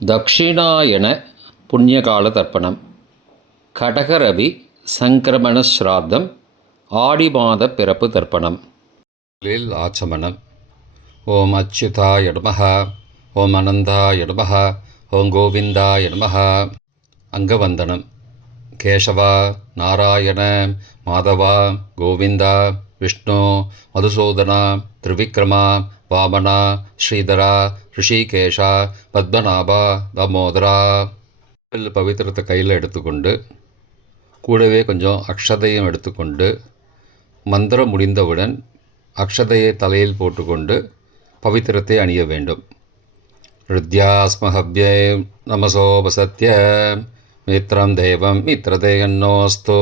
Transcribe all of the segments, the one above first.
தக்ஷிணாயன புண்ணியகால தர்ப்பணம். கடகரவி சங்கிரமண ஸ்ராத்தம். ஆடி மாத பிறப்பு தர்ப்பணம். ஆச்சமனம். ஓம் அச்சுதாய நமஹ, ஓம் அனந்தாய நமஹ, ஓம் கோவிந்தாய நமஹ. அங்கவந்தனம். கேசவா, நாராயண, மாதவா, கோவிந்தா, விஷ்ணு, மதுசூதனா, திரிவிக்ரமா, வாமனா, ஸ்ரீதரா, ரிஷிகேஷா, பத்மநாபா, தாமோதரா. பவித்திரத்தை கையில் எடுத்துக்கொண்டு கூடவே கொஞ்சம் அக்ஷதையும் எடுத்துக்கொண்டு மந்திரம் முடிந்தவுடன் அக்ஷதையை தலையில் போட்டுக்கொண்டு பவித்திரத்தை அணிய வேண்டும். ஹிருத்யாஸ்மஹவ்யே நமசோபசத்ய மித்ரம் தேவம் மித்ரதேயன்னோஸ்தோ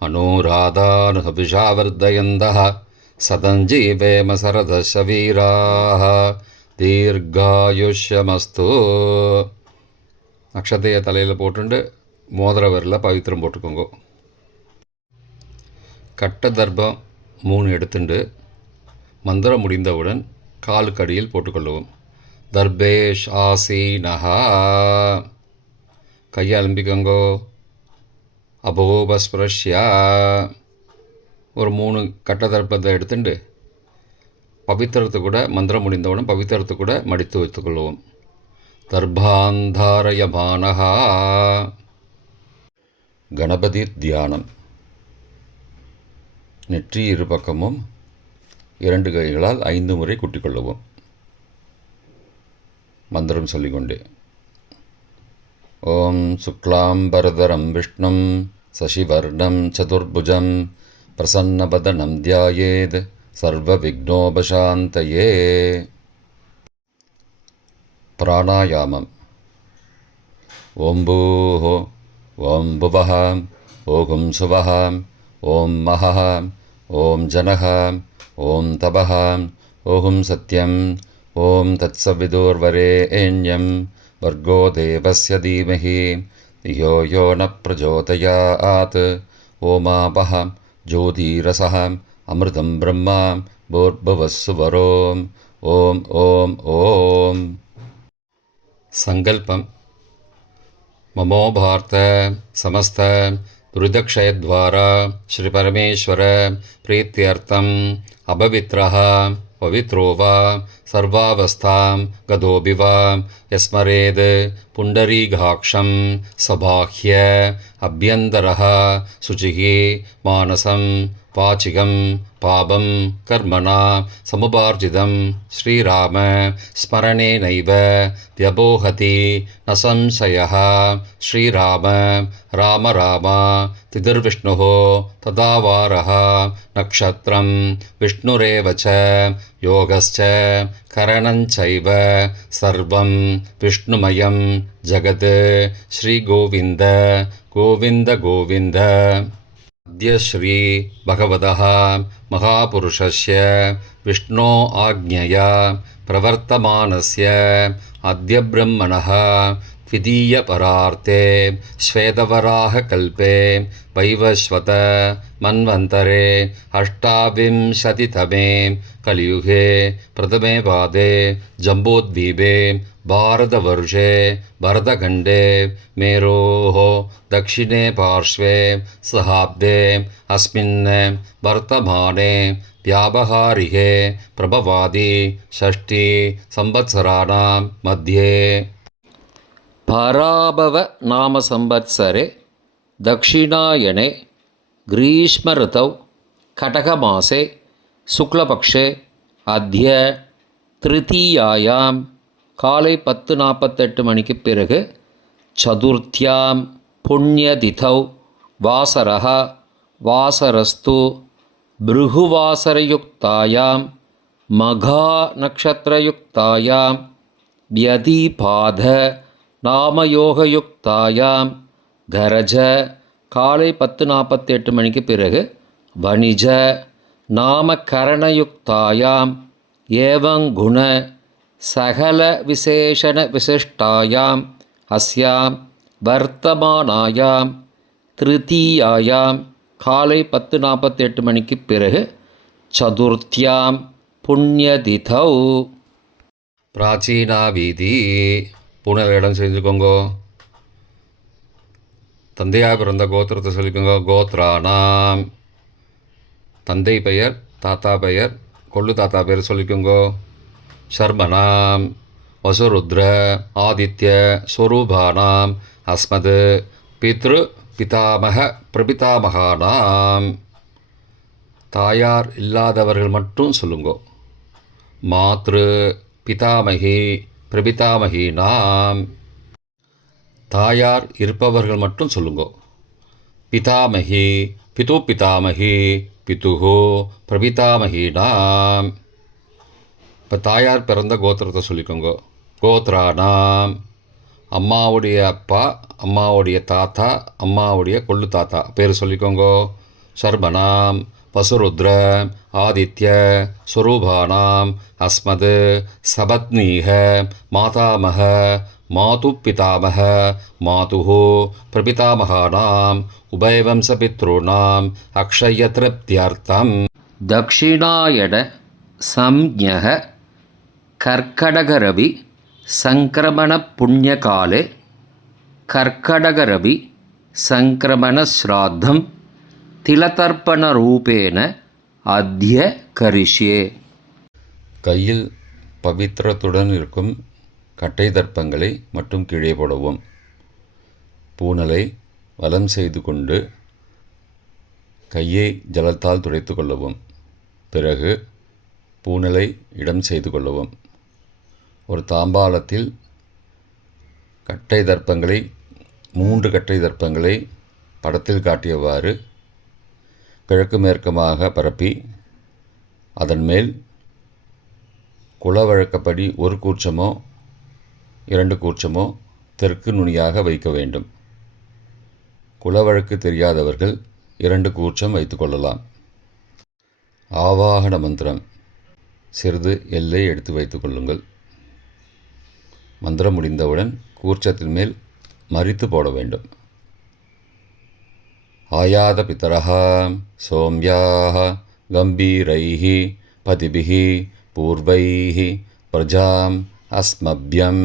அனுராதானுஹபிஷாவர்தயந்தः சதஞ்சீவேம சரதச வீராः தீர்காயுஷ்யமஸ்து. அக்ஷதையை தலையில் போட்டுண்டு மோதிர விரலில் பவித்திரம் போட்டுக்கோங்க. கட்ட தர்ப்பம் 3 எடுத்துண்டு மந்திரம் முடிந்தவுடன் காலுக்கு அடியில் போட்டுக்கொள்ளுவோம். தர்பேஷ் ஆசீனஹா. கையை அலம்பிக்கோங்கோ. அபோபஸ்பிரஷ்யா. ஒரு 3 கட்ட தர்ப்பத்தை எடுத்துட்டு பவித்திரத்தை கூட மந்திரம் முடிந்தவுடன் பவித்திரத்தை கூட மடித்து வைத்துக்கொள்வோம். தர்பாந்தாரயமானஹா. கணபதி தியானம். நெற்றி இரு பக்கமும் 2 கைகளால் 5 முறை குட்டிக்கொள்ளுவோம். மந்திரம் சொல்லிக்கொண்டே. ஓம் சுக்லாம்பரதரம் விஷ்ணும் சசிவர்ணம் சதுர்புஜம் பிரசன்னவதனம் தியாயேத் சர்வ விக்னோபசாந்தயே. பிராணாயாமம். ஓம் பூஹ, ஓம் புவஹ, ஓம் சுவஹ, ஓம் மஹஹ, ஓம் ஜனஹ, ஓம் தபஹ, ஓம் சத்யம், ஓம் தத்சவிதுர்வரேண்யம் வர்கோ தேவஸ்ய தீமஹி யோ யோ ந பிரச்சோதயாத். ஓமாபஹ ஜோதிரசஹ அமிர்தம் பிரம்மா பூர்புவஸ்ஸுவரோம். ஓம் ஓம் ஓம். சங்கல்பம். மமோ பார்த்த சமஸ்த துரிதக்ஷயத்வாரா ஸ்ரீ பரமேஸ்வர பிரீத்தியர்த்தம் அபவித்ரஹ பவித்ரோ வா சர்வாவஸ்தாம் கதோபி வா யஸ்மரேத் புண்டரீகாக்ஷம் சபாஹ்ய அப்யந்தரஹ சுச்சிः மானசம் வாச்சிகம் பாபம் கர்மணா சமுபார்ஜிதம் ஸ்ரீராம ஸ்மரணேனைவ வ்யபோஹதி ந சம்சயः. ஸ்ரீராம ராம ராம திதிர்விஷ்ணுः ததாவாரः நக்ஷத்ரம் விஷ்ணுரேவ ச யோகஸ்ச கரணஞ்சைவ சர்வம் விஷ்ணுமயம் ஜகத். ஸ்ரீகோவிந்த கோவிந்த கோவிந்த. அத்ய ஸ்ரீ பகவதः மகாபுருஷஸ்ய விஷ்ணோ ஆக்ஞயா பிரவர்த்தமானஸ்ய அத்ய பிரம்மணः த்விதீய பரார்த்தே ஸ்வேதவராக கல்பே வைவஸ்வத மன்வந்தரே அஷ்டாவிம்சதிதமே கலியுகே பிரதமே பாதே ஜம்போத்வீபே பாரதவர்ஷே பரதகண்டே மேரோः दक्षिणे पार्श्वे सहाब्दे अस्मिन् वर्तमाने व्यावहारिके प्रभवादि षष्ठी संवत्सराणां मध्ये पराभव नाम संवत्सरे दक्षिणायने ग्रीष्मऋतौ कटकमासे शुक्लपक्षे अद्य तृतीयायां காலை 10:48 மணிக்கு பிறகு சதுர்த்தியாம் புண்ணியதிதௌ வாசரஹ வாசரஸ்து பிருகுவாசரயுக்தாயாம் மகா நக்ஷத்ரயுக்தாயாம் வ்யதிபாத நாமயோகயுக்தாயாம் கரஜ காலை 10:48 மணிக்கு பிறகு வணிஜ நாமகரணயுக்தாயாம் ஏவங்குண சகல விசேஷண விசிஷ்டாயாம் அஸ்யாம் வர்த்தமானாயாம் திருத்தீயாயாம் காலை 10:48 மணிக்கு பிறகு சதுர்த்தியாம் புண்ணியதிதௌ. பிராச்சீனா வீதி. பூனல் இடம் செஞ்சுக்கோங்கோ. தந்தையாக பிறந்த கோத்திரத்தை சொல்லிக்கோங்க. கோத்ரானாம். தந்தை பெயர், தாத்தா பெயர், கொள்ளு தாத்தா பெயர் சொல்லிக்கோங்கோ. ஷர்மனாம். வசுருத்ர ஆதித்ய ஸ்வரூபானாம் அஸ்மது பித்ரு பிதாமக பிரபிதாமகானாம். தாயார் இல்லாதவர்கள் மட்டும் சொல்லுங்கோ. மாத்ரு பிதாமகி பிரபிதாமகீனாம். தாயார் இருப்பவர்கள் மட்டும் சொல்லுங்கோ. பிதாமகி பிது பிதாமகி பிதுஹோ பிரபிதாமகீனாம். இப்போ தாயார் பிறந்த கோத்திரத்தை சொல்லிக்கோங்க. கோத்ரானாம். அம்மாவுடைய அப்பா, அம்மாவுடைய தாத்தா, அம்மாவுடைய கொள்ளு தாத்தா பேர் சொல்லிக்கோங்கோ. சர்மனாம். வசுருத்ர ஆதித்ய ஸ்வரூபானாம் அஸ்மது சபத்னீக மாதாமக மாது பிதாமக மாதுஹோ பிரபிதாமகானாம் உபயவம்சபித்ருணாம் அக்ஷயத்ருப்தியர்த்தம். தக்ஷிணாயன சம்ஞக கர்க்கடகரவி சங்கிரமண புண்ணியகாலே கர்க்கடகரவி சங்கிரமண ஸ்ராத்தம் திலதர்ப்பண ரூபேன அத்ய கரிஷ்யே. கையில் பவித்திரத்துடன் இருக்கும் கட்டை தர்ப்பங்களை மட்டும் கீழே போடவும். பூனலை வலம் செய்து கொண்டு கையை ஜலத்தால் துடைத்து கொள்ளவும். பிறகு பூனலை இடம் செய்து கொள்ளவும். ஒரு தாம்பாளத்தில் கட்டை தர்ப்பங்களை 3 கட்டை தர்ப்பங்களை படத்தில் காட்டியவாறு கிழக்கு மேற்குமாக பரப்பி அதன் மேல் குலவழக்கப்படி 1 கூர்ச்சமோ 2 கூர்ச்சமோ தெற்கு நுனியாக வைக்க வேண்டும். குலவழக்கு தெரியாதவர்கள் 2 கூர்ச்சம் வைத்துக்கொள்ளலாம். ஆவாகன மந்திரம். சிறிது எல்லை எடுத்து வைத்துக் கொள்ளுங்கள். மந்திரம் முடிந்தவுடன் கூர்ச்சத்தின் மேல் மரித்து போட வேண்டும். ஆயாத பிதரஹா சோம்யாஹ கம்பீரைஹி பதிபிஹி பூர்வைஹி பிரஜாம் அஸ்மப்யம்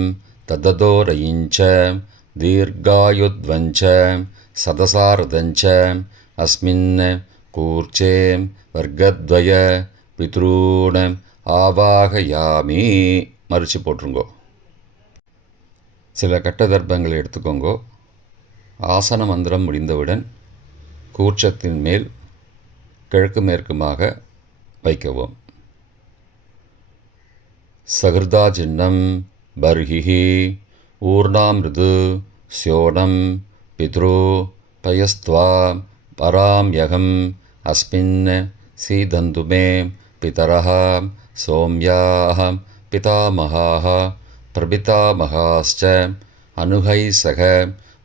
தததோரயிஞ்ச தீர்காயுத்வஞ்ச சதசாரதஞ்ச அஸ்மின் கூர்ச்சே வர்க்கத்வய பித்ரூண ஆவாகயாமி. மறித்து போட்டுருங்கோ. சில கட்ட தர்ப்பங்களை எடுத்துக்கோங்கோ. ஆசன மந்திரம் முடிந்தவுடன் கூர்ச்சத்தின் மேல் கிழக்கு மேற்குமாக வைக்கவும். சகிருதா சின்னம் பர்ஹிஹி ஊர்ணாமிருது ஸ்யோனம் பித்ரு பயஸ்த்வா பராம்யகம் அஸ்மின் சீதந்துமே பிதரஹ சோம்யாஹ பிதாமகாஹ பிரபிதாமகாஸ்ச அனுகைசக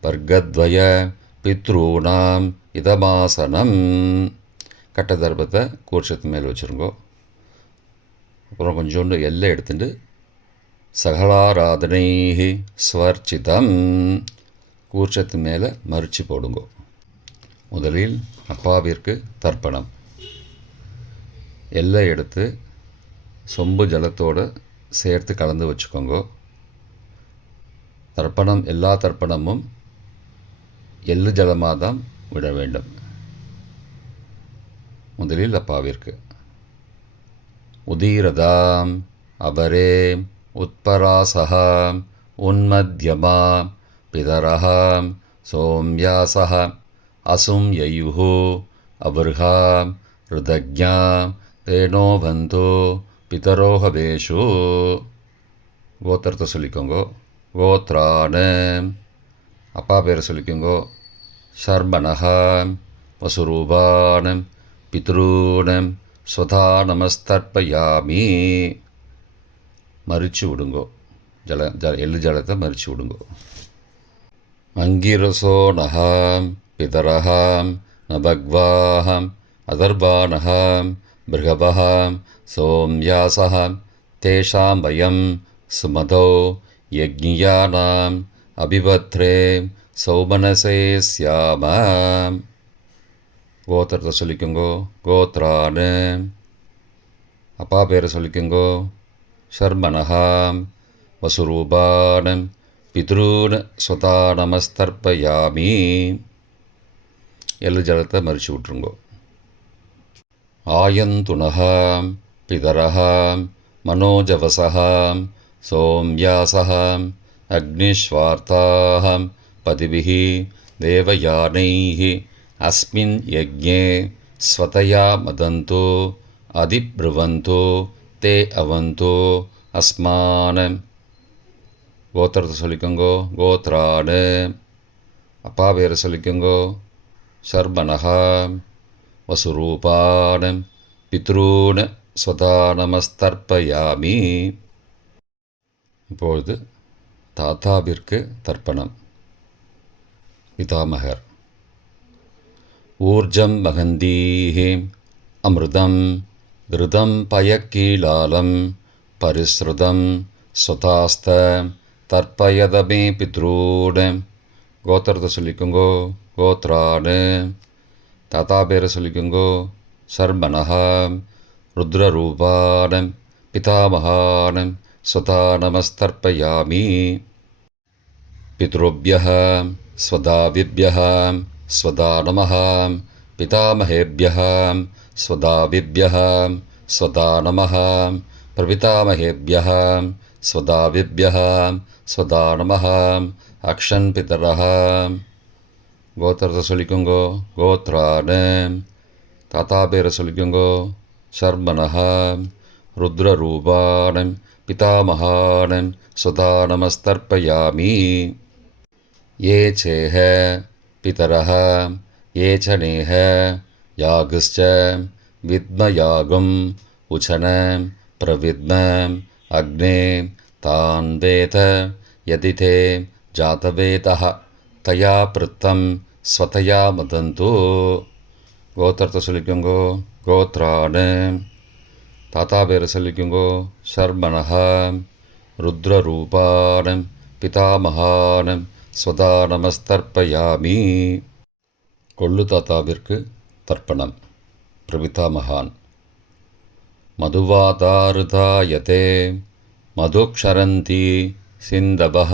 வர்க்கத்வய பித்ரூணாம் இதமாசனம். கட்ட தர்ப்பத்தை கூர்ச்சத்து மேல் வச்சுருங்கோ. அப்புறம் கொஞ்சோண்டு எல்லை எடுத்துட்டு சகலாராதனை ஸ்வர்ச்சிதம் கூர்ச்சத்து மேலே மறித்து போடுங்கோ. முதலில் அப்பாவிற்கு தர்ப்பணம். எல்லை எடுத்து சொம்பு ஜலத்தோடு சேர்த்து கலந்து வச்சுக்கோங்கோ. தர்ப்பணம் எல்லா தர்ப்பணமும் எள்ளு ஜலமாக தான் விட வேண்டும். முதலில் அப்பாவிற்கு. உதீரதாம் அபரே உத்பராசஹா உன்மத்யமா பிதரஹா சோம்யாசஹ அசும் யயுஹு அபர்ஹா ருதக்ஞா தேனோ பந்தோ பிதரோஹவேஷு. கோத்திரத்தை சொல்லிக்கோங்கோ. கோத்ரான. அப்பா பேரை சொல்லிக்கோங்கோ. ஷர்மணஹா வசுரூபானம் பித்ரூனம் ஸ்வதா நமஸ்தர்ப்பயாமி. மறித்து விடுங்கோ. எள்ளு ஜலத்தை மறித்து விடுங்கோ. அங்கிரசோ நகாம் பிதரஹாம் நபக்வாஹாம் அதர்பானஹாம் பிருகபஹாம் சோம்யாசஹாம் தேஷாம் வயம் சுமதோ யக்ஞியானாம் அபிபத்ரே சௌமனசே ஸ்யாமாம். கோத்திரத்தை சொல்லிக்கோங்கோ. கோத்ரான. அப்பா பேரை சொல்லிக்கோங்கோ. ஷர்மணஹாம் வசுரூபானம் பித்ரூன் ஸ்வதா நமஸ்தர்ப்பயாமி. எள்ளு ஜலத்தை மறிச்சு விட்ருங்கோ. ஆயந்துனः பிதரः மனோஜவசः சோம்யாசः அக்னிஸ்வார்த்தாः பதிபிः தேவயானைः அஸ்மின் யஜ்ஞே ஸ்வதயா மதந்தோ அதிப்ருவந்தோ தே அவந்தோ அஸ்மான். கோத்திரத்தை சொல்லிக்கோங்கோ. கோத்ரானு. அப்பா பேரை சொல்லிக்கோங்கோ. சர்மனஹா வசுரூபான் பித்ரூன் ஸ்வதா நமஸ்தர்ப்பயாமி. இப்பொழுது தாத்தாவிற்கு தர்ப்பணம். பிதாமகர். ஊர்ஜம் மகந்தீஹி அமிர்தம் கிருதம் பயக்கீலாலம் பரிஸ்ருதம் ஸ்வதாஸ்த தர்ப்பயதமே பித்ரூன். கோத்திரத்தை சொல்லிக்கோங்கோ. கோத்ரானு. தாத்தா பேரை சொல்லிக்கோங்கோ. சர்மனஹா ருத்ரரூபான் பிதாமகான் ஸ்வதா நமஸ்தர்ப்பயாமி. பித்ருभ्यः ஸ்வதாவிभ्यः ஸ்வதா நமः. பிதாமகேभ्यः ஸ்வதாவிभ्यः ஸ்வதா நமः. பிரபிதாமகேभ्यः ஸ்வதாவிभ्यः ஸ்வதா நமः. அக்ஷன் பிதரः. கோத்திரத்தை சொல்லிக்கோங்கோ. கோத்ரானு. தாத்தா பேரை சொல்லிக்கோங்கோ. சர்மனஹா ருத்ரரூபான் பிதாமகான் ஸ்வதா நமஸ்தர்ப்பயாமி. ये चेह पितरः ये च नेह यागश्च विद्मयागम् उचन प्रविद्म अग्ने तान् वेद यदि ते जातवेदः तया पृत्तं स्वतया मदन्तु. கோத்திரத்தை சொல்லிக்கோங்கோ. கோத்ரானு. தாத்தா பேரை சொல்லிக்கோங்கோ. சர்மனஹா ருத்ரரூபான் பிதாமகான் ஸ்வதா நமஸ்தர்ப்பயாமி. கொள்ளு தாத்தாவிற்கு தர்ப்பணம். பிரபிதாமகான். மதுவாதாருதாயதே மதுக்ஷரந்தி சிந்தபः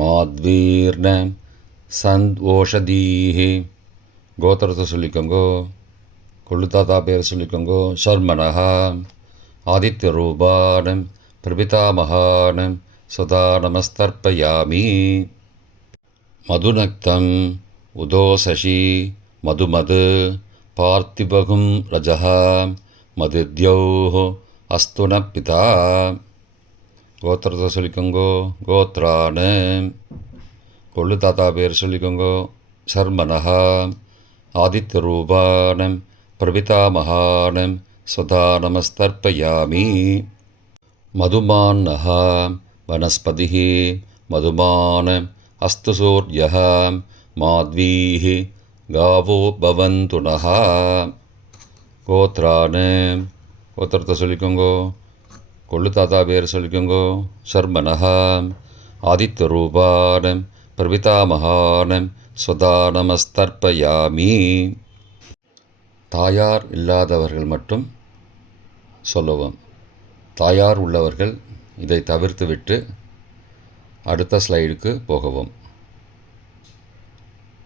மாத்வீர்ண சந்த்வோஷதீஹி. கோத்திரத்தை சொல்லிக்கோங்கோ. கொள்ளு தாத்தா பேர் சொல்லிக்கோங்கோ. சர்மனஹா ஆதித்யரூபான் பிரபிதாமகான் ஸ்வதா நமஸ்தர்ப்பயாமி. மதுநக்தம் உதோசசி மதுமது பார்த்திபகும் ரஜः மதித்யௌः அஸ்து ந பிதா. கோத்திரத்தை சொல்லிக்கோங்கோ. கோத்ரானு. கொள்ளு தாத்தா பேர் சொல்லிக்கோங்கோ. சர்மனஹா ஆதித்யரூபான் பிரபிதாமகான் ஸ்வதா நமஸ்தர்ப்பயாமி. மதுமான்னः வனஸ்பதிः மதுமான் அஸ்து சூர்யः மாத்வீः காவோ பவந்து நः. கோத்ரானு. கோத்திரத்தை சொல்லிக்கோங்கோ. கொள்ளு தாத்தா பேர் சொல்லிக்கோங்கோ. சர்மனஹா ஆதித்யரூபான் பிரபிதாமகான் ஸ்வதா நமஸ்தர்ப்பயாமி. தாயார் இல்லாதவர்கள் மட்டும் சொல்லவும். தாயார் உள்ளவர்கள் இதை தவிர்த்துவிட்டு அடுத்த ஸ்லைடுக்கு போகவும்.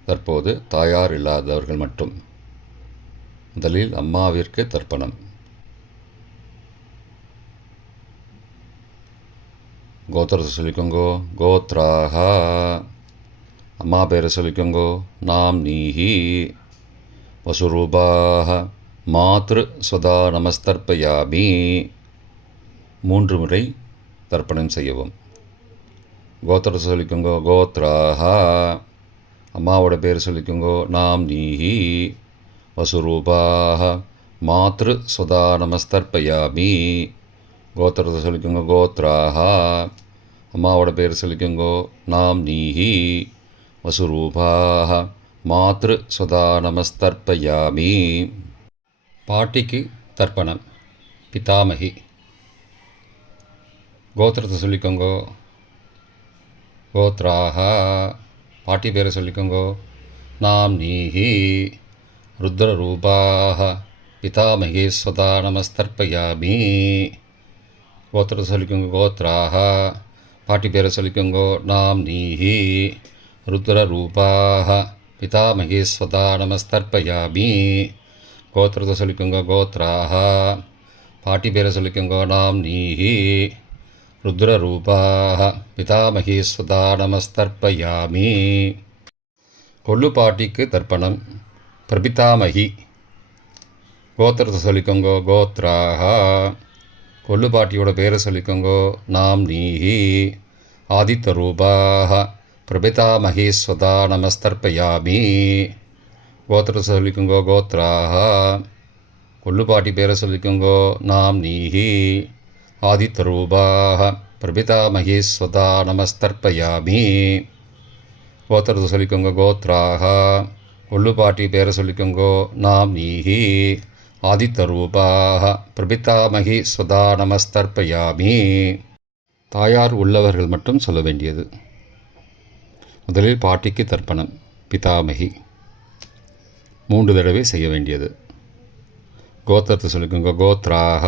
தற்போது தாயார் இல்லாதவர்கள் மட்டும். முதலில் அம்மாவிற்கு தர்ப்பணம். கோத்திரத்தை சொல்லிக்கோங்கோ. கோத்ராஹா. அம்மா பேரை சொல்லிக்கோங்கோ. நாம் நீஹி. வசுரூபாக மாத்ரு ஸ்வதா நமஸ்தர்ப்பயாமி. 3 முறை தர்ப்பணம் செய்யவும். கோத்திரத்தை சொல்லிக்கோங்கோ. கோத்ராஹா. அம்மாவோட பேர் சொல்லிக்கோங்கோ. நாம் நீஹி. வசுரூபாக மாத்ரு ஸ்வதா நமஸ்தர்ப்பயாமி. கோத்திரத்தை சொல்லிக்கோங்க. கோத்ராஹா. அம்மாவோட பேர் சொல்லிக்கோங்கோ. நாம் நீஹி. வசுரூபாக மாத்ரு ஸ்வதா நமஸ்தர்ப்பயாமி. பாட்டிக்கு தர்ப்பணம். பிதாமகி. கோத்திரத்தை சொல்லிக்கோங்கோ. கோத்ராஹா. பாட்டி பேரை சொல்லிக்கோங்கோ. நாம் நீஹி. ருத்ரரூபாக பிதாமகி ஸ்வதா நமஸ்தர்ப்பயாமி. கோத்திரத்தை சொல்லிக்கோங்க. கோத்ராஹா. பாட்டி பேரை சொல்லிக்கோங்கோ. நாம் நீஹி ருத்ரரூபாக பிதாமகேஸ்வதா நமஸ்தர்ப்பயாமி. கோத்திரத்தை சொல்லிக்கோங்க. கோத்ராக. பாட்டி பேரை சொல்லிக்கோங்க. நாம் நீஹி ருத்ரரூபாக பிதாமகேஸ்வதா நமஸ்தர்ப்பயாமி. கொள்ளு பாட்டிக்கு தர்ப்பணம். பிரபிதாமகி. கோத்திரத்தை சொல்லிக்கோங்க. கோத்ராக. கொள்ளு பாட்டியோட பேரை சொல்லிக்கோங்க. நாம் நீஹி ஆதித்தரூபாக பிரபிதாமகேஸ்வதா நமஸ்தர்ப்பயாமி. கோத்திரத்தை சொல்லிக்கோங்க. கோத்ராக. கொள்ளு பாட்டி பேரை சொல்லிக்கோங்க. நாம் நீஹி ஆதித்தரூபாக பிரபிதாமகேஸ்வதா நமஸ்தர்ப்பயாமி. கோத்திரத்தை சொல்லிக்கோங்க. கோத்ராக. கொள்ளு பாட்டி பேரை சொல்லிக்கோங்க. நாம் நீஹி ஆதித்தரூபாக பிரபிதாமகேஸ்வதா நமஸ்தர்ப்பயாமி. தாயார் உள்ளவர்கள் மட்டும் சொல்ல வேண்டியது. முதலில் பாட்டிக்கு தர்ப்பணம். பிதாமகி 3 தடவை செய்ய வேண்டியது. கோத்திரத்தை சொல்லிக்கோங்க. கோத்ராக.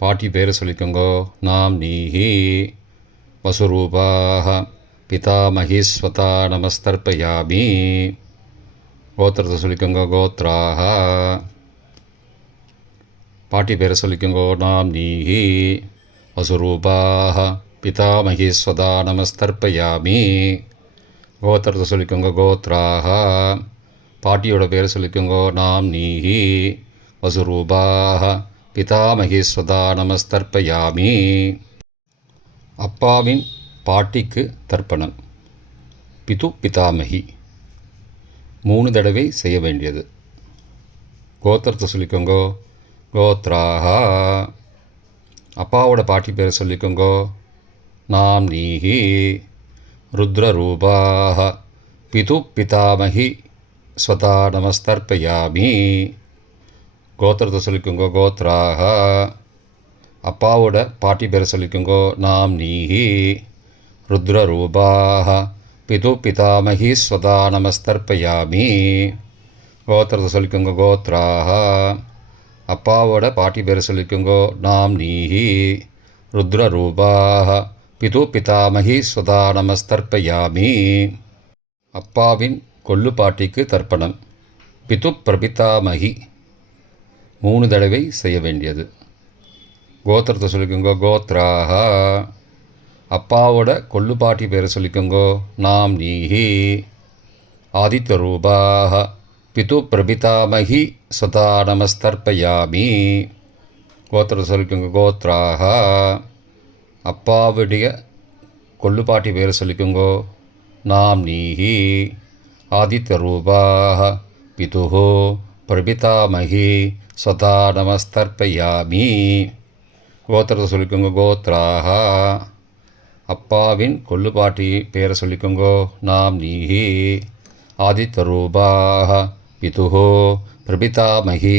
பாட்டி பேரை சொல்லிக்கோங்க. நாம் நீஹி வசுரூபாக பிதாமகேஸ்வதா நமஸ்தர்ப்பயாமி. கோத்திரத்தை சொல்லிக்கோங்க. கோத்ராக. பாட்டி பேரை சொல்லிக்கோங்க. நாம் நீஹி வசுரூபாக பிதாமகேஸ்வதா நமஸ்தர்ப்பயாமி. கோத்திரத்தை சொல்லிக்கோங்க. கோத்ராக. பாட்டியோட பேரை சொல்லிக்கோங்க. நாம் நீஹி வசுரூபாக பிதாமகேஸ்வதா நமஸ்தர்ப்பயாமி. அப்பாவின் பாட்டிக்கு தர்ப்பணம். பிது பிதாமகி 3 தடவை செய்ய வேண்டியது. கோத்திரத்தை சொல்லிக்கோங்க. கோத்ராக. அப்பாவோட பாட்டி பேரை சொல்லிக்கோங்க. நாம் நீஹி ருத்ரரூபாக பிது பிதாமகி ஸ்வதா நமஸ்தர்ப்பயாமி. கோத்திரத்தை சொல்லிக்கோங்க. கோத்ராக. அப்பாவோட பாட்டி பேரை சொல்லிக்கோங்க. நாம் நீஹி ருத்ரரூபாக பிது பிதாமகி ஸ்வதா நமஸ்தர்ப்பயாமி. கோத்திரத்தை சொல்லிக்கோங்க. கோத்ராக. அப்பாவோட பாட்டி பேரை சொல்லிக்கோங்க. நாம் நீஹி ருத்ரரூபாக பிது பிதாமகி ஸ்வதா நமஸ்தர்ப்பயாமி. அப்பாவின் கொள்ளு பாட்டிக்கு தர்ப்பணம். பிது பிரபிதாமகி 3 தடவை செய்ய வேண்டியது. கோத்திரத்தை சொல்லிக்கோங்க. கோத்ராக. அப்பாவோட கொள்ளு பாட்டி பேரை சொல்லிக்கோங்க. நாம் நீஹி ஆதித்தரூபாக பிது பிரபிதாமகி ஸ்வதா நமஸ்தர்ப்பயாமி. கோத்திரத்தை சொல்லிக்கோங்க. கோத்ராக. அப்பாவுடைய கொள்ளு பாட்டி பேரை சொல்லிக்கோங்க. நாம் நீஹி ஆதித்தரூபாக பிது பிரபிதாமகி ஸ்வதா நமஸ்தர்ப்பயாமி. கோத்திரத்தை சொல்லிக்கோங்க. கோத்ராக. அப்பாவின் கொள்ளு பாட்டி பேரை சொல்லிக்கோங்க. நாம் நீஹி ஆதித்தரூபாக பிது பிரபிதாமகி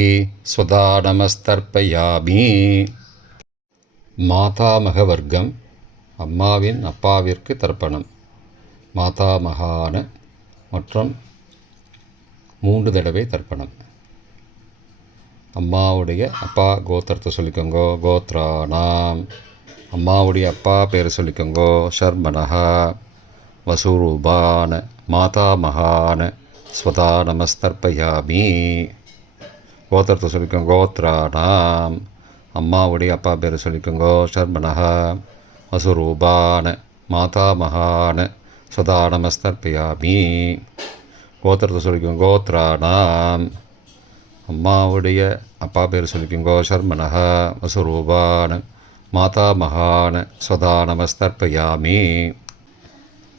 ஸ்வதா நமஸ்தர்ப்பயாமி. மாதாமக வர்க்கம். அம்மாவின் அப்பாவிற்கு தர்ப்பணம். மாதாமகான மற்றும் 3 தடவை தர்ப்பணம். அம்மாவுடைய அப்பா கோத்திரத்தை சொல்லிக்கோங்க. கோத்ரானாம். அம்மாவுடைய அப்பா பேரை சொல்லிக்கோங்க. ஷர்மனஹா வசுரூபான மாதாமகான ஸ்வதா நமஸ்தர்ப்பயாமி. கோத்திரத்தை சொல்லிக்கோங்க. கோத்ரானாம். அம்மாவுடைய அப்பா பேரை சொல்லிக்கோங்க. ஷர்மனஹா வசுரூபான மாதாமகான ஸ்வதா நமஸ்தர்ப்பயாமி. கோத்திரத்தை சொல்லிக்கோங்க. கோத்ரானாம். அம்மாவுடைய அப்பா பேர் சொல்லிக்கோங்க. ஷர்மனஹ வசுரூபான மாதாமகான ஸ்வதா நமஸ்தர்ப்பயாமி.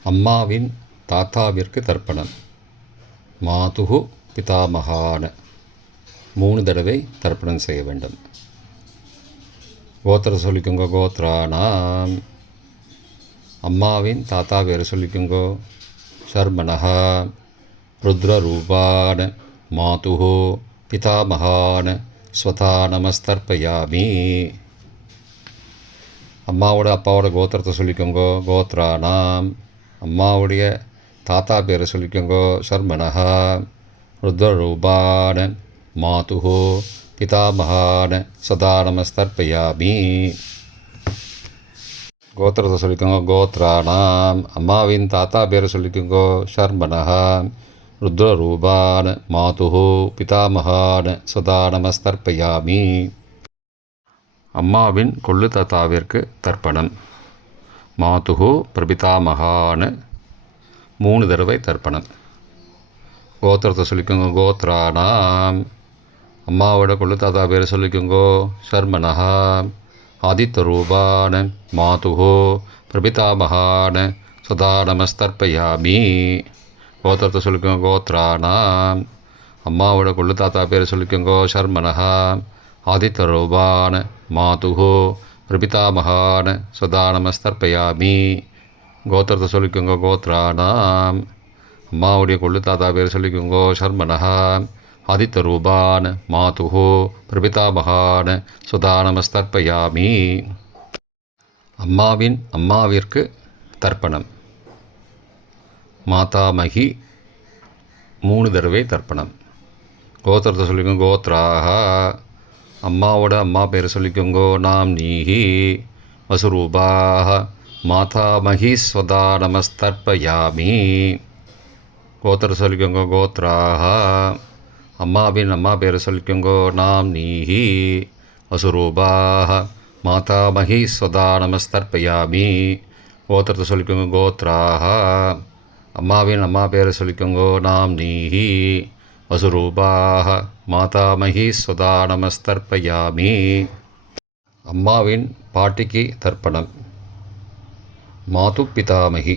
அம்மாவின் தாத்தாவிற்கு தர்ப்பணம். மாதுகு பிதாமகான 3 தடவை தர்ப்பணம் செய்ய வேண்டும். கோத்திரம் சொல்லிக்கோங்க. கோத்ரானாம். அம்மாவின் தாத்தா பேர் சொல்லிக்கோங்க. ஷர்மனஹ ருத்ரரூபான மாதுகு பிதாமகான ஸ்வதா நமஸ்தர்ப்பயாமி. அம்மாவோட அப்பாவோட கோத்திரத்தை சொல்லிக்கோங்க. கோத்ரானாம். அம்மாவுடைய தாத்தா பேரை சொல்லிக்கோங்க. ஷர்மனஹ ருத்ரரூபான மாதுகு பிதாமகான சதா நமஸ்தர்ப்பயாமி. கோத்திரத்தை சொல்லிக்கோங்க கோத்ராணாம். அம்மாவின் தாத்தா பேரை சொல்லிக்கோங்க ஷர்மனஹா. ருத்ரரூபான் மாதுஹு பிதாமகான் சுதா நமஸ்தர்ப்பயாமி. அம்மாவின் கொள்ளு தாத்தாவிற்கு தர்ப்பணம். மாதுஹு பிரபிதாமகான் 3 தடவை தர்ப்பணம். கோத்திரத்தை சொல்லிக்கோங்க கோத்ராணாம். அம்மாவோட கொள்ளு தாத்தா பேரை சொல்லிக்கோங்கோ ஷர்மனஹா. ஆதித்யரூபான் மாதுஹோ பிரபிதாமகான் சுதா நமஸ்தர்ப்பயாமி. கோத்திரத்தை சொல்லிக்கோங்க கோத்ராணாம். அம்மாவோட கொள்ளு தாத்தா பேரை சொல்லிக்கோங்கோ ஷர்மனஹா. ஆதித்யரூபான் மாதுஹோ பிரபிதாமகான் சுதா நமஸ்தர்ப்பயாமி. கோத்திரத்தை சொல்லிக்கோங்க கோத்ராணாம். அம்மாவுடைய கொள்ளு தாத்தா பேர் சொல்லிக்கோங்கோ ஷர்மனஹா. ஆதித்யரூபான் மாதுஹோ பிரபிதாமகான் சுதா நமஸ்தர்ப்பயாமி. அம்மாவின் அம்மாவிற்கு தர்ப்பணம். மாதாமகி 3 தடவை தர்ப்பணம். கோத்திரத்தை சொல்லிக்கோங்க கோத்ராஹா. அம்மாவோட அம்மா பேர் சொல்லிக்கோங்கோ நாம் நீஹி வசுரூபாஹ மாதாமகி ஸ்வதா நமஸ்தர்ப்பயாமி. கோத்திர சொல்லிக்கோங்க கோத்ராஹா. அம்மாவின் அம்மா பேரை சொல்லிக்கோங்கோ நாம் நீஹி வசுரூபாஹ மாதாமகி ஸ்வதா நமஸ்தர்ப்பயாமி. கோத்திரத்தை சொல்லிக்கோங்க கோத்ராஹா. அம்மாவின் அம்மா பேரை சொல்லிக்கோங்கோ நாம் நீஹி வசுரூபாஹ மாதாமகி ஸ்வதா நமஸ்தர்ப்பயாமி. அம்மாவின் பாட்டிக்கு தர்ப்பணம். மாது பிதாமகி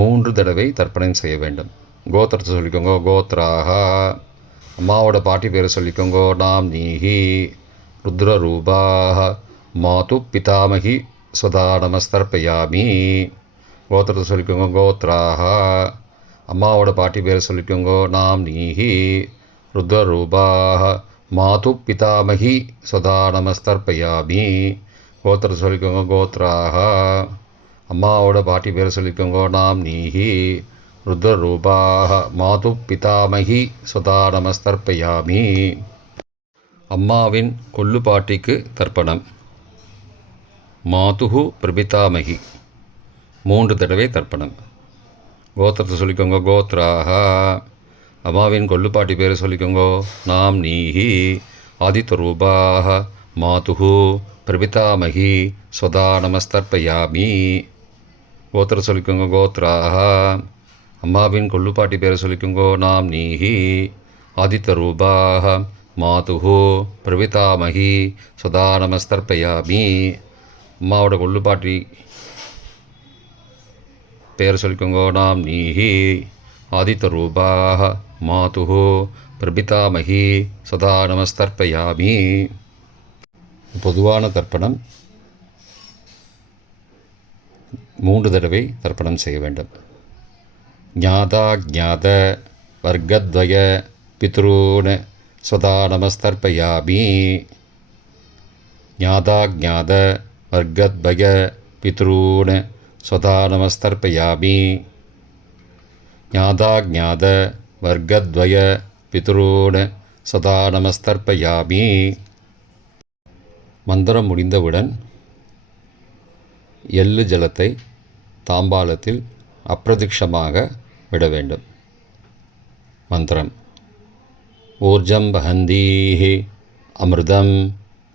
3 தடவை தர்ப்பணம் செய்ய வேண்டும். கோத்திரத்தை சொல்லிக்கோங்க கோத்ராஹா. அம்மாவோட பாட்டி பேரை சொல்லிக்கோங்கோ நாம் நீஹி ருத்ரரூபாஹ மாது பிதாமகி சுதா நமஸ்தர்ப்பயாமி. கோத்திரத்தை சொல்லிக்கோங்க கோத்ராஹா. அம்மாவோட பாட்டி பேரை சொல்லிக்கோங்கோ நாம் நீஹி ருத்ரரூபாஹ மாது பிதாமகி சுதா நமஸ்தர்ப்பயாமி. கோத்திரத்தை சொல்லிக்கோங்க கோத்ராஹா. அம்மாவோட பாட்டி பேரை சொல்லிக்கோங்கோ நாம் நீஹி ருத்ரரூபாஹ மாது பிதாமகி சுதா நமஸ்தர்ப்பயாமி. அம்மாவின் கொள்ளு பாட்டிக்கு தர்ப்பணம். மாதுஹு பிரபிதாமகி 3 தடவை தர்ப்பணம். கோத்திரத்தை சொல்லிக்கோங்க கோத்ராஹா. அம்மாவின் கொள்ளு பாட்டி பேரை சொல்லிக்கோங்கோ நாம் நீஹி ஆதித்யரூபாஹ மாதுஹு பிரபிதாமகி சுதா நமஸ்தர்ப்பயாமி. கோத்திர சொல்லிக்கோங்க கோத்ராஹா. அம்மாவின் கொள்ளு பாட்டி பேரை சொல்லிக்கோங்கோ நாம் நீஹி ஆதித்யரூபாஹ மாதுஹு பிரபிதாமகி சுதா நமஸ்தர்ப்பயாமி. அம்மாவோட கொள்ளு பாட்டி பேர் சொல்லிக்கோங்கோ நாம் நீஹி ஆதித்யரூபாஹ மாதுஹு பிரபிதாமகி சுதா நமஸ்தர்ப்பயாமி. பொதுவான தர்ப்பணம் 3 தடவை தர்ப்பணம் செய்ய வேண்டும். ஞாதா ஜாத வர்க்கத்வய பித்ரூன் ஸ்வதா நமஸ்தர்ப்பயாமி. ஞாதா ஜாத வர்க்கத்வய பித்ரூன் ஸ்வதா நமஸ்தர்ப்பயாமி. ஞாதா ஜாத வர்க்கத்வய பித்ரூன் ஸ்வதா நமஸ்தர்ப்பயாமி. மந்திரம் முடிந்தவுடன் எள்ளு ஜலத்தை தாம்பாளத்தில் அப்பிரதிக்ஷமாக விட வேண்டும். மந்திரம் ஊர்ஜம் வஹந்தீஹி அமிர்தம்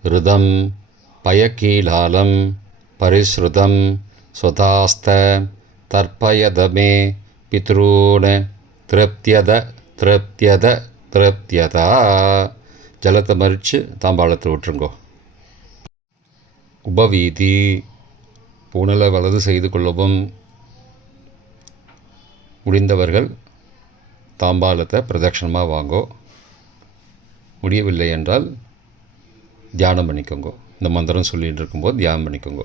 ருதம் பயக்கீலாலம் பரிஸ்ருதம் ஸ்வதாஸ்த தர்ப்பயதமே பித்ரூன் திருப்தியத திருப்தியத திருப்தியதா. ஜலத்தை மறித்து தாம்பாளத்தில் விட்டுருங்கோ. உபவீதி புனலை வலது செய்து கொள்ளவும். முடிந்தவர்கள் தாம்பாளத்தை பிரதட்சணமாக வாங்கோ. முடியவில்லை என்றால் தியானம் பண்ணிக்கோங்க. இந்த மந்திரம் சொல்லிகிட்டு இருக்கும்போது தியானம் பண்ணிக்கோங்க.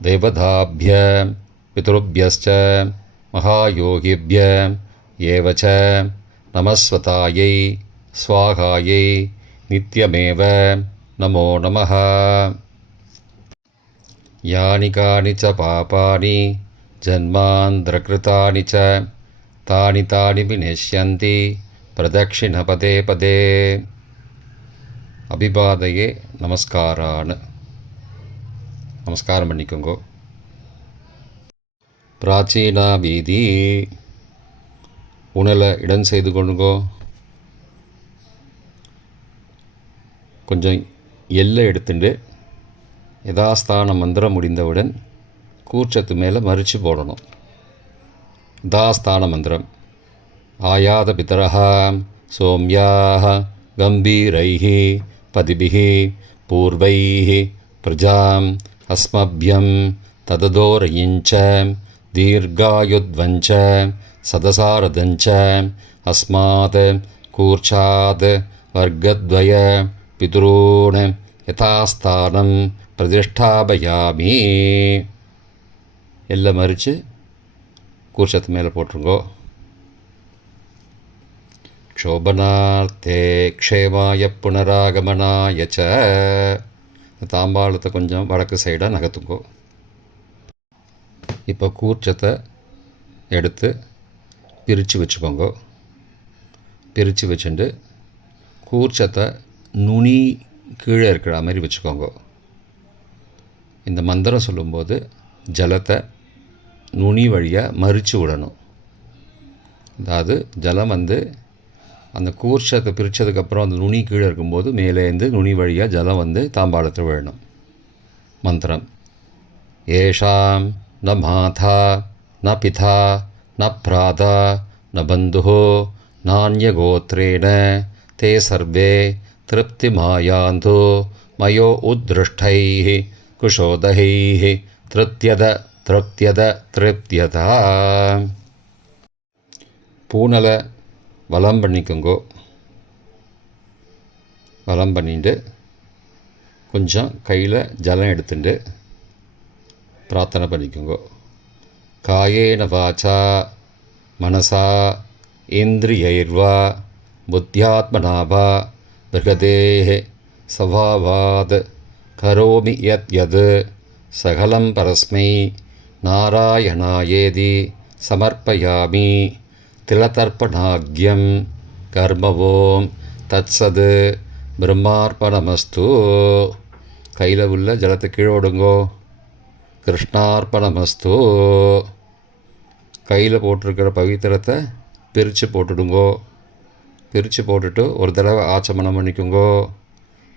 தேவதாபிய பித்ருபியஸ்ச மகாயோகிபிய ஏவச்ச நமஸ்வதாயை ஸ்வாகாயை நித்யமேவ நமோ நமः. யானி கானி ச பாபானி ஜன்மாந்திரகிருதானி ச தானி தானி விநஷ்யந்தி பிரதக்ஷிண பதே பதே. அபிபாதையே நமஸ்காரான். நமஸ்காரம் பண்ணிக்கோங்கோ. பிராச்சீனா வீதி உணலை இடம் செய்து கொள்ளுங்கோ. கொஞ்சம் எல்லை எடுத்துட்டு யதாஸ்தான மந்திரம் முடிந்தவுடன் கூர்ச்சத்து மேலே மறித்து போடணும். யதாஸ்தான மந்திரம் ஆயாத பிதரஹ சோம்யாக கம்பீரைஹி பதிபிஹி பூர்வைஹி பிரஜாம் அஸ்மப்யம் தததோரயிஞ்ச தீர்காயுத்வஞ்ச சதசாரதஞ்ச அஸ்மாத் கூர்ச்சாத் வர்க்கத்வய பிதுரூன் யதாஸ்தானம் பிரதிஷ்டாபயாமி. எல்லாம் மறித்து கூர்ச்சத்து மேலே போட்டுருங்கோ. க்ஷோபனார்த்தே க்ஷேமாய புனராகமனாய ச. தாம்பாளத்தை கொஞ்சம் வடக்கு சைடாக நகர்த்துங்கோ. இப்போ கூர்ச்சத்தை எடுத்து பிரித்து வச்சுக்கோங்க. பிரித்து வச்சுட்டு கூர்ச்சத்தை நுனி கீழே இருக்கிற மாதிரி வச்சுக்கோங்க. இந்த மந்திரம் சொல்லும்போது ஜலத்தை நுனி வழியாக மறித்து விடணும். அதாவது ஜலம் அந்த கூர்ச்சத்தை பிரித்ததுக்கப்புறம் அந்த நுனி கீழே இருக்கும்போது மேலேருந்து நுனி வழியாக ஜலம் தாம்பாளத்தில் விழணும். மந்திரம் ஏஷாம் ந மாதா ந பிதா ந பிராதா ந பந்துஹோ நான்யகோத்ரேண தே சர்வே திருப்திமாயாந்தோ மயோ உத்ருஷ்டைः குஷோதகைः திருப்தியதா. பூனலை வலம் பண்ணிக்கோங்கோ. வலம் பண்ணிட்டு கொஞ்சம் கையில் ஜலம் எடுத்துட்டு பிரார்த்தனை பண்ணிக்கோங்கோ. காயேன வாச்சா மனசா இந்திரியைர்வா புத்தியாத்மனாவா பிருகதேஹ சவாவாத் கரோமி யத் சகலம் பரஸ்மை நாராயணாயேதி சமர்ப்பயாமி திலதர்ப்பணாக்யம் கர்மவோம் தத்சது பிரம்மார்ப்பணமஸ்து. கையில் உள்ள ஜலத்தை கீழோடுங்கோ. கிருஷ்ணார்ப்பணமஸ்து. கையில் போட்டிருக்கிற பவித்திரத்தை பிரித்து போட்டுடுங்கோ. பிரித்து போட்டுட்டு ஒரு தடவை ஆச்சமனம் பண்ணிக்கோங்கோ.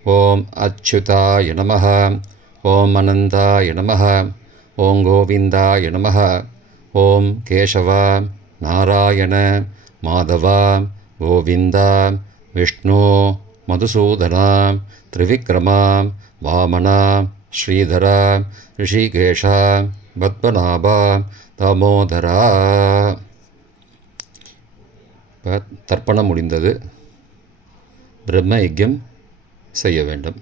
ஓம் அச்சுதாய நமஹ, ஓம் அனந்தாய நமஹ, ஓம் கோவிந்தாய நமஹ, ஓம் கேசவா நாராயண மாதவா கோவிந்தா விஷ்ணு மதுசூதனா திரிவிக்ரமா வாமனா ஸ்ரீதரா ரிஷிகேஷா பத்மநாபா தாமோதரா. இப்போ தர்ப்பணம் முடிந்தது. பிரம்ம யஜ்யம் செய்ய வேண்டும்.